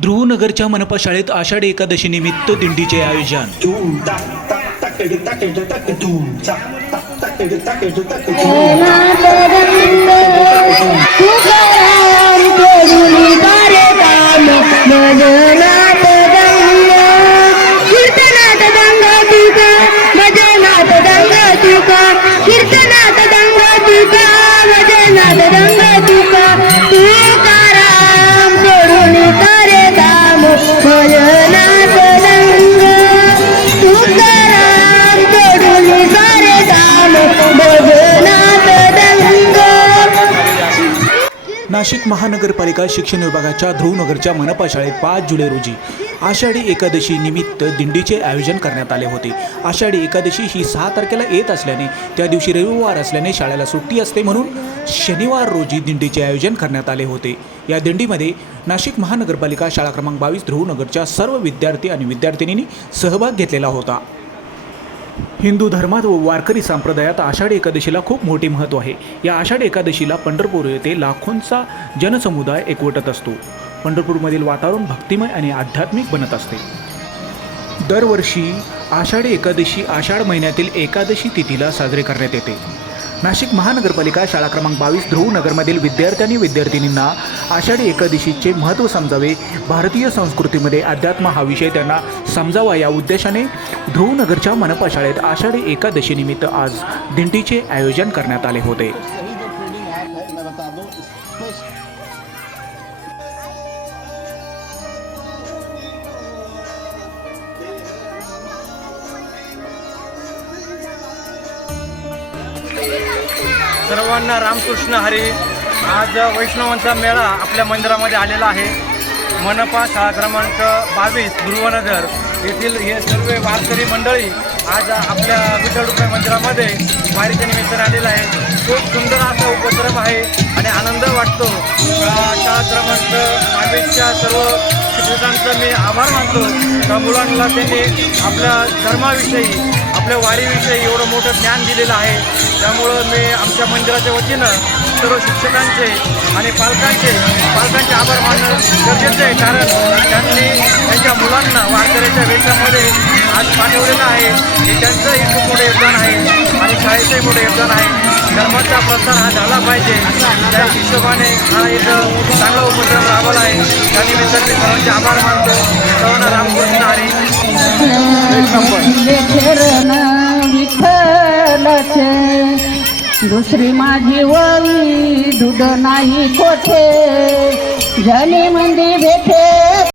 ध्रुवनगरच्या मनपा शाळेत आषाढी एकादशी निमित्त दिंडीचे आयोजन Doom, नाशिक महानगरपालिका शिक्षण विभागाच्या ध्रुवनगरच्या मनपा शाळेत पाच जुलै रोजी आषाढी एकादशी निमित्त दिंडीचे आयोजन करण्यात आले होते. आषाढी एकादशी ही सहा तारखेला येत असल्याने त्या दिवशी रविवार असल्याने शाळेला सुट्टी असते म्हणून शनिवार रोजी दिंडीचे आयोजन करण्यात आले होते. या दिंडीमध्ये नाशिक महानगरपालिका शाळा क्रमांक बावीस ध्रुवनगरच्या सर्व विद्यार्थी आणि विद्यार्थिनींनी सहभाग घेतलेला होता. हिंदू धर्मात व वारकरी संप्रदायात आषाढी एकादशीला खूप मोठे महत्त्व आहे. या आषाढी एकादशीला पंढरपूर येथे लाखोंचा जनसमुदाय एकवटत असतो. पंढरपूरमधील वातावरण भक्तिमय आणि आध्यात्मिक बनत असते. दरवर्षी आषाढी एकादशी आषाढ महिन्यातील एकादशी तिथीला साजरे करण्यात येते. नाशिक महानगरपालिका शाळा क्रमांक बावीस ध्रुवनगरमधील विद्यार्थ्यांनी विद्यार्थिनींना आषाढी एकादशीचे महत्त्व समजावे. भारतीय संस्कृतीमध्ये अध्यात्म हा विषय त्यांना समजावा या उद्देशाने ध्रुवनगरच्या मनपा शाळेत आषाढी एकादशीनिमित्त आज दिंडीचे आयोजन करण्यात आले होते. सर्वांना रामकृष्ण हरी. आज वैष्णवांचा मेळा आपल्या मंदिरामध्ये आलेला आहे. मनपा शाळा क्रमांक बावीस ध्रुवनगर येथील हे सर्व वारकरी मंडळी आज आपल्या विठ्ठल मंदिरामध्ये वारीच्या निमित्ताने आलेलं आहे खूप सुंदर असा उपक्रम आहे आणि आनंद वाटतो. शाळा क्रमांक बावीसच्या सर्व शिक्षकांचा मी आभार मानतो. त्या मुलांना त्यांनी आपल्या धर्माविषयी आपल्या वारीविषयी एवढं मोठं ज्ञान दिलेलं आहे. त्यामुळं मी आमच्या मंदिराच्या वतीनं सर्व शिक्षकांचे आणि पालकांचे पालकांचे आभार मानणं गरजेचं आहे. कारण त्यांनी त्यांच्या मुलांना वारकऱ्याच्या वेशामध्ये आज पाठवलेलं आहे. हे त्यांचंही खूप मोठं योगदान आहे आणि शाळेचंही मोठं योगदान आहे. धर्माचा प्रसार हा झाला पाहिजे. त्या हिशोबाने हा इथं चांगला उपक्रम राबवला आहे. त्या निमित्ताने सर्वांचे आभार मानतो. सर्वांना राम दुसरी माझी वळी दूध नाही कोठे? जनी मंदी भेटे